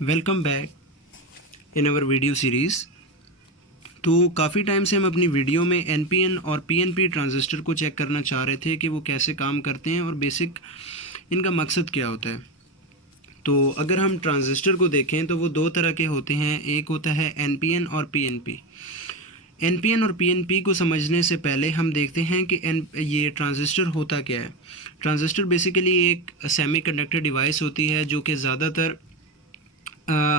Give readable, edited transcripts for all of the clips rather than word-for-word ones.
Welcome back in our video series. तो काफ़ी time से हम अपनी वीडियो में एनपीएन और पीएनपी ट्रांजिस्टर को चेक करना चाह रहे थे कि वो कैसे काम करते हैं और बेसिक इनका मकसद क्या होता है। तो अगर हम ट्रांजिस्टर को देखें तो वो दो तरह के होते हैं, एक होता है एनपीएन और पीएनपी। एनपीएन और पीएनपी को समझने से पहले हम देखते हैं कि ये ट्रांजिस्टर होता क्या है। ट्रांजिस्टर बेसिकली एक सेमीकंडक्टर डिवाइस होती है जो कि ज़्यादातर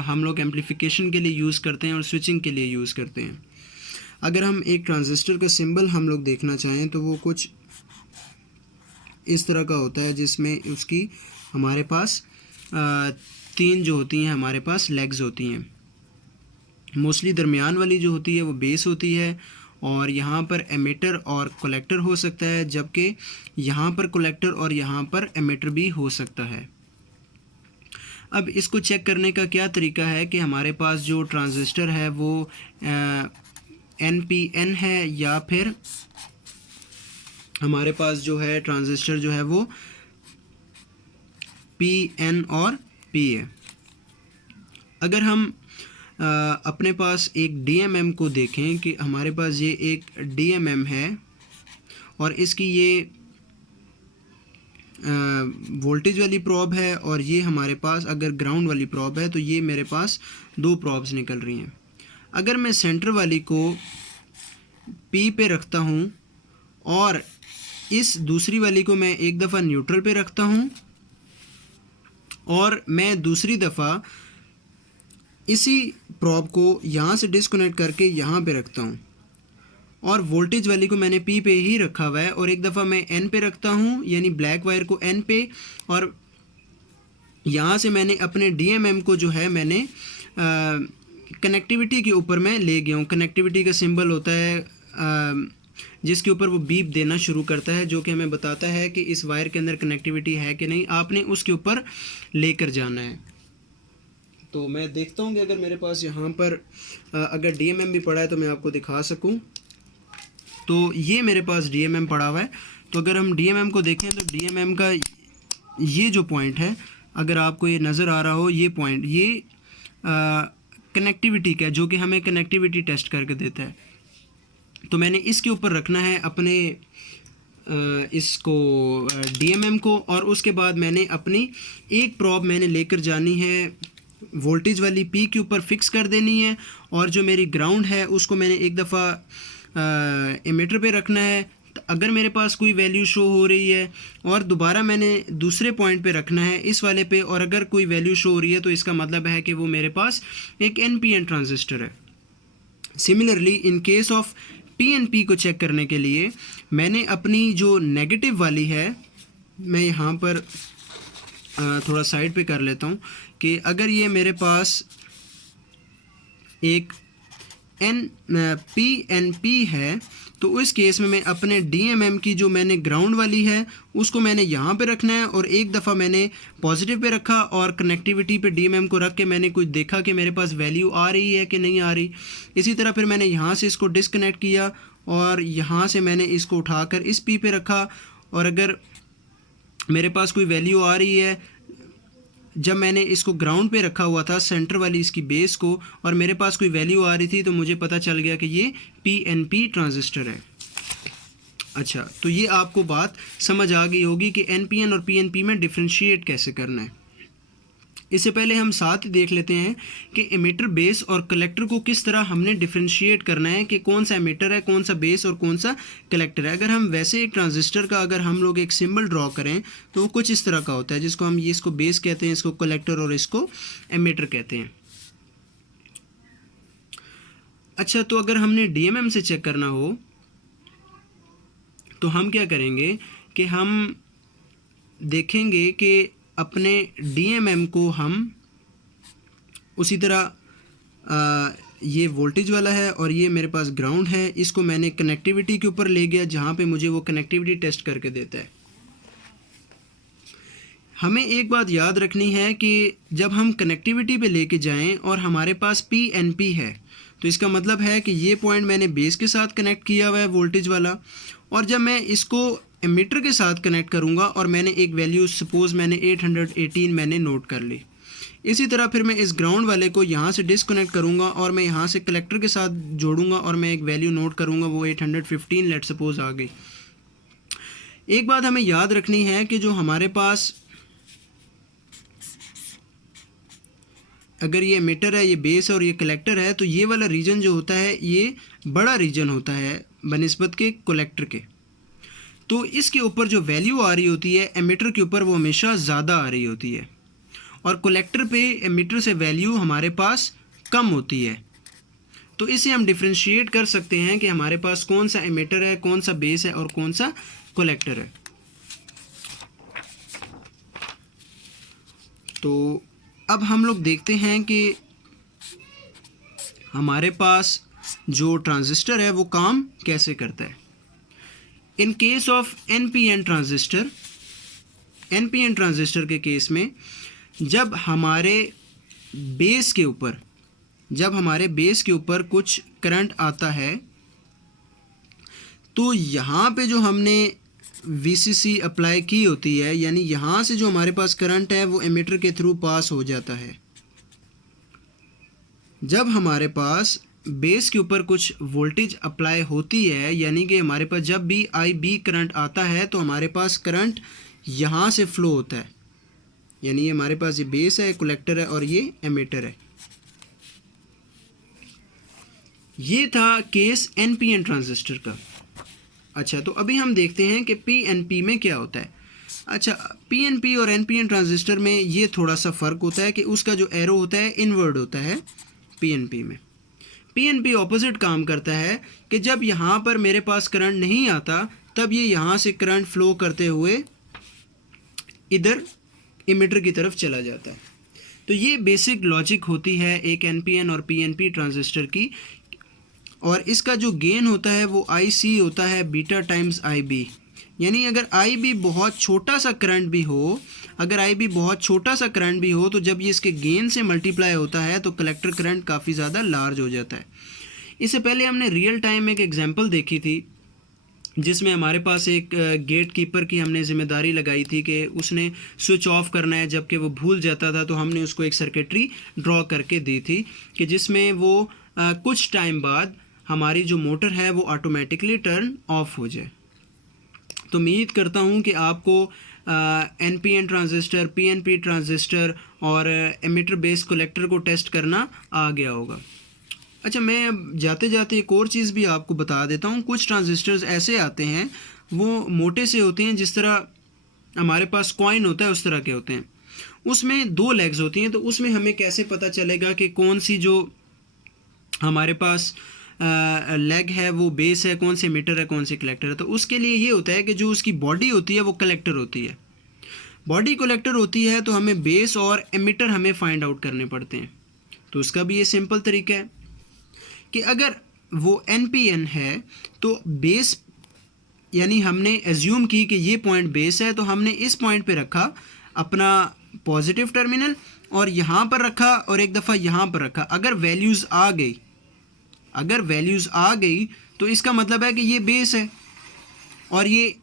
हम लोग एम्पलीफिकेशन के लिए यूज़ करते हैं और स्विचिंग के लिए यूज़ करते हैं। अगर हम एक ट्रांजिस्टर का सिंबल हम लोग देखना चाहें तो वो कुछ इस तरह का होता है, जिसमें उसकी हमारे पास तीन जो होती हैं हमारे पास लेग्स होती हैं। मोस्टली दरमियान वाली जो होती है वो बेस होती है और यहाँ पर एमिटर और कलेक्टर हो सकता है, जबकि यहाँ पर कलेक्टर और यहाँ पर एमिटर भी हो सकता है। अब इसको चेक करने का क्या तरीका है कि हमारे पास जो ट्रांजिस्टर है वो NPN है या फिर हमारे पास जो है ट्रांजिस्टर जो है वो PN और P है। अगर हम अपने पास एक DMM को देखें कि हमारे पास ये एक DMM है और इसकी ये वोल्टेज वाली प्रॉब है और ये हमारे पास अगर ग्राउंड वाली प्रॉब है तो ये मेरे पास दो प्रॉब्स निकल रही हैं। अगर मैं सेंटर वाली को P पे रखता हूँ और इस दूसरी वाली को मैं एक दफ़ा न्यूट्रल पे रखता हूँ और मैं दूसरी दफ़ा इसी प्रॉब को यहाँ से डिस्कनेक्ट करके यहाँ पे रखता हूँ और वोल्टेज वाली को मैंने P पे ही रखा हुआ है और एक दफ़ा मैं N पे रखता हूँ, यानी ब्लैक वायर को N पे, और यहाँ से मैंने अपने DMM को जो है मैंने कनेक्टिविटी के ऊपर मैं ले गया हूँ। कनेक्टिविटी का सिंबल होता है जिसके ऊपर वो बीप देना शुरू करता है, जो कि हमें बताता है कि इस वायर के अंदर कनेक्टिविटी है कि नहीं, आपने उसके ऊपर लेकर जाना है। तो मैं देखता हूँ कि अगर मेरे पास यहाँ पर अगर DMM भी पड़ा है तो मैं आपको दिखा सकूँ। तो ये मेरे पास DMM पड़ा हुआ है। तो अगर हम DMM को देखें तो DMM का ये जो पॉइंट है, अगर आपको ये नज़र आ रहा हो, ये पॉइंट ये कनेक्टिविटी का है, जो कि हमें कनेक्टिविटी टेस्ट करके देता है। तो मैंने इसके ऊपर रखना है अपने इसको DMM को, और उसके बाद मैंने अपनी एक प्रॉब मैंने लेकर जानी है वोल्टेज वाली P के ऊपर फिक्स कर देनी है, और जो मेरी ग्राउंड है उसको मैंने एक दफ़ा एमिटर पे रखना है। तो अगर मेरे पास कोई वैल्यू शो हो रही है और दोबारा मैंने दूसरे पॉइंट पे रखना है इस वाले पे, और अगर कोई वैल्यू शो हो रही है तो इसका मतलब है कि वो मेरे पास एक NPN ट्रांजिस्टर है। Similarly in case of PNP को चेक करने के लिए मैंने अपनी जो नेगेटिव वाली है, मैं यहाँ पर थोड़ा साइड पे कर लेता हूँ कि अगर ये मेरे पास एक PNP है तो उस केस में मैं अपने DMM की जो मैंने ग्राउंड वाली है उसको मैंने यहाँ पे रखना है, और एक दफ़ा मैंने पॉजिटिव पे रखा और कनेक्टिविटी पे DMM को रख के मैंने कुछ देखा कि मेरे पास वैल्यू आ रही है कि नहीं आ रही। इसी तरह फिर मैंने यहाँ से इसको डिस्कनेक्ट किया और यहाँ से मैंने इसको उठाकर इस P पे रखा, और अगर मेरे पास कोई वैल्यू आ रही है, जब मैंने इसको ग्राउंड पे रखा हुआ था सेंटर वाली इसकी बेस को, और मेरे पास कोई वैल्यू आ रही थी, तो मुझे पता चल गया कि ये PNP ट्रांजिस्टर है। अच्छा, तो ये आपको बात समझ आ गई होगी कि NPN और PNP में डिफ्रेंशिएट कैसे करना है। इससे पहले हम साथ ही देख लेते हैं कि एमिटर, बेस और कलेक्टर को किस तरह हमने डिफ्रेंशिएट करना है कि कौन सा एमिटर है, कौन सा बेस और कौन सा कलेक्टर है। अगर हम वैसे एक ट्रांजिस्टर का अगर हम लोग एक सिंबल ड्रॉ करें तो वो कुछ इस तरह का होता है, जिसको हम इसको बेस कहते हैं, इसको कलेक्टर और इसको एमिटर कहते हैं। अच्छा, तो अगर हमने DMM से चेक करना हो तो हम क्या करेंगे कि हम देखेंगे कि अपने DMM को हम उसी तरह ये वोल्टेज वाला है और ये मेरे पास ग्राउंड है, इसको मैंने कनेक्टिविटी के ऊपर ले गया जहाँ पे मुझे वो कनेक्टिविटी टेस्ट करके देता है। हमें एक बात याद रखनी है कि जब हम कनेक्टिविटी पे लेके जाएं और हमारे पास PNP है तो इसका मतलब है कि ये पॉइंट मैंने बेस के साथ कनेक्ट किया हुआ है वोल्टेज वाला, और जब मैं इसको एमिटर के साथ कनेक्ट करूँगा और मैंने एक वैल्यू सपोज़ मैंने 818 मैंने नोट कर ली, इसी तरह फिर मैं इस ग्राउंड वाले को यहाँ से डिसकनेक्ट करूँगा और मैं यहाँ से कलेक्टर के साथ जोड़ूंगा और मैं एक वैल्यू नोट करूँगा, वो 815 लेट सपोज आ गई। एक बात हमें याद रखनी है कि जो हमारे पास अगर ये एमिटर है, ये बेस है और ये कलेक्टर है, तो ये वाला रीजन जो होता है ये बड़ा रीजन होता है बनिस्बत के कलेक्टर के। तो इसके ऊपर जो वैल्यू आ रही होती है एमिटर के ऊपर वो हमेशा ज़्यादा आ रही होती है, और कलेक्टर पे एमिटर से वैल्यू हमारे पास कम होती है। तो इसे हम डिफ्रेंशिएट कर सकते हैं कि हमारे पास कौन सा एमिटर है, कौन सा बेस है और कौन सा कलेक्टर है। तो अब हम लोग देखते हैं कि हमारे पास जो ट्रांजिस्टर है वो काम कैसे करता है। In case of NPN transistor, NPN transistor के केस में जब हमारे बेस के ऊपर कुछ करंट आता है, तो यहाँ पे जो हमने VCC अप्लाई की होती है, यानी यहाँ से जो हमारे पास करंट है वो एमिटर के थ्रू पास हो जाता है। जब हमारे पास बेस के ऊपर कुछ वोल्टेज अप्लाई होती है, यानी कि हमारे पास जब भी IB करंट आता है तो हमारे पास करंट यहाँ से फ्लो होता है, यानी ये हमारे पास ये बेस है, कलेक्टर है और ये एमिटर है। ये था केस एनपीएन ट्रांजिस्टर का। अच्छा, तो अभी हम देखते हैं कि पीएनपी में क्या होता है। अच्छा, पीएनपी और एनपीएन ट्रांजिस्टर में ये थोड़ा सा फ़र्क होता है कि उसका जो एरो होता है इनवर्ड होता है पीएनपी में। पीएनपी ऑपोजिट काम करता है कि जब यहाँ पर मेरे पास करंट नहीं आता तब ये यहाँ से करंट फ्लो करते हुए इधर इमिटर की तरफ चला जाता है। तो ये बेसिक लॉजिक होती है एक एनपीएन और पीएनपी ट्रांजिस्टर की, और इसका जो गेन होता है वो IC होता है बीटा टाइम्स IB। यानी अगर IB बहुत छोटा सा करंट भी हो, तो जब ये इसके गेन से मल्टीप्लाई होता है तो कलेक्टर करंट काफ़ी ज़्यादा लार्ज हो जाता है। इससे पहले हमने रियल टाइम एक एग्जांपल देखी थी जिसमें हमारे पास एक गेट कीपर की हमने ज़िम्मेदारी लगाई थी कि उसने स्विच ऑफ करना है, जबकि वो भूल जाता था, तो हमने उसको एक सर्किटरी ड्रॉ करके दी थी कि जिसमें वो कुछ टाइम बाद हमारी जो मोटर है वो ऑटोमेटिकली टर्न ऑफ हो जाए। तो उम्मीद करता हूँ कि आपको एनपीएन ट्रांजिस्टर, पीएनपी ट्रांजिस्टर और एमिटर बेस कलेक्टर को टेस्ट करना आ गया होगा। अच्छा, मैं जाते जाते एक और चीज़ भी आपको बता देता हूँ। कुछ ट्रांजिस्टर्स ऐसे आते हैं वो मोटे से होते हैं, जिस तरह हमारे पास कॉइन होता है उस तरह के होते हैं। उसमें 2 लेग्स होती हैं, तो उसमें हमें कैसे पता चलेगा कि कौन सी जो हमारे पास लेग है वो बेस है, कौन सी एमिटर है, कौन सी कलेक्टर है। तो उसके लिए ये होता है कि जो उसकी बॉडी होती है वो कलेक्टर होती है। बॉडी कलेक्टर होती है तो हमें बेस और एमिटर हमें फाइंड आउट करने पड़ते हैं। तो उसका भी ये सिंपल तरीका है कि अगर वो एनपीएन है तो बेस, यानी हमने एज्यूम की कि ये पॉइंट बेस है, तो हमने इस पॉइंट पे रखा अपना पॉजिटिव टर्मिनल और यहाँ पर रखा और एक दफ़ा यहाँ पर रखा। अगर वैल्यूज़ आ गई तो इसका मतलब है कि ये बेस है और ये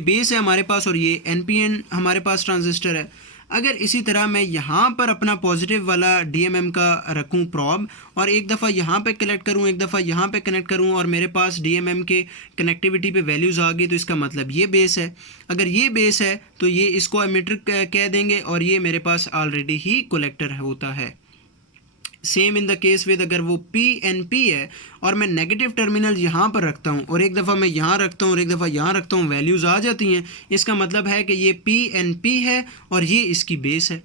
बेस है हमारे पास और ये एनपीएन हमारे पास ट्रांजिस्टर है। अगर इसी तरह मैं यहाँ पर अपना पॉजिटिव वाला डीएमएम का रखूँ प्रॉब और एक दफ़ा यहाँ पे कनेक्ट करूँ, एक दफ़ा यहाँ पे कनेक्ट करूँ और मेरे पास डीएमएम के कनेक्टिविटी पे वैल्यूज़ आ गई, तो इसका मतलब ये बेस है। अगर ये बेस है तो ये इसको एमिटर कह देंगे और ये मेरे पास ऑलरेडी ही कलेक्टर होता है। Same in the case with अगर वो पीएनपी है और मैं नेगेटिव टर्मिनल यहाँ पर रखता हूँ और एक दफ़ा मैं यहाँ रखता हूँ और एक दफ़ा यहाँ रखता हूँ, वैल्यूज़ आ जाती हैं, इसका मतलब है कि ये पीएनपी है और ये इसकी बेस है।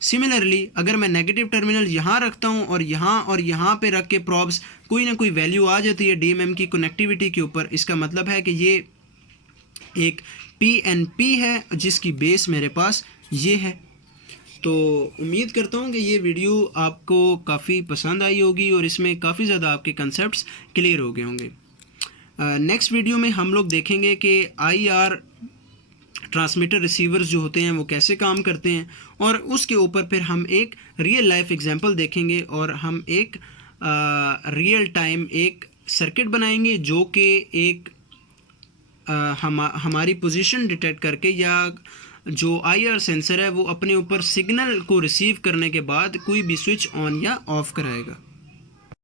सिमिलरली अगर मैं नेगेटिव टर्मिनल यहाँ रखता हूँ और यहाँ पे रख के प्रॉब्स कोई ना कोई वैल्यू आ जाती है डीएमएम की कनेक्टिविटी के ऊपर, इसका मतलब है कि ये एक पीएनपी है जिसकी बेस मेरे पास ये है। तो उम्मीद करता हूँ कि ये वीडियो आपको काफ़ी पसंद आई होगी और इसमें काफ़ी ज़्यादा आपके कंसेप्ट्स क्लियर हो गए होंगे। नेक्स्ट वीडियो में हम लोग देखेंगे कि IR ट्रांसमीटर रिसीवर्स जो होते हैं वो कैसे काम करते हैं और उसके ऊपर फिर हम एक रियल लाइफ एग्जांपल देखेंगे और हम एक रियल टाइम एक सर्किट बनाएंगे जो कि एक हमारी पोजीशन डिटेक्ट करके या जो IR सेंसर है वो अपने ऊपर सिग्नल को रिसीव करने के बाद कोई भी स्विच ऑन या ऑफ कराएगा।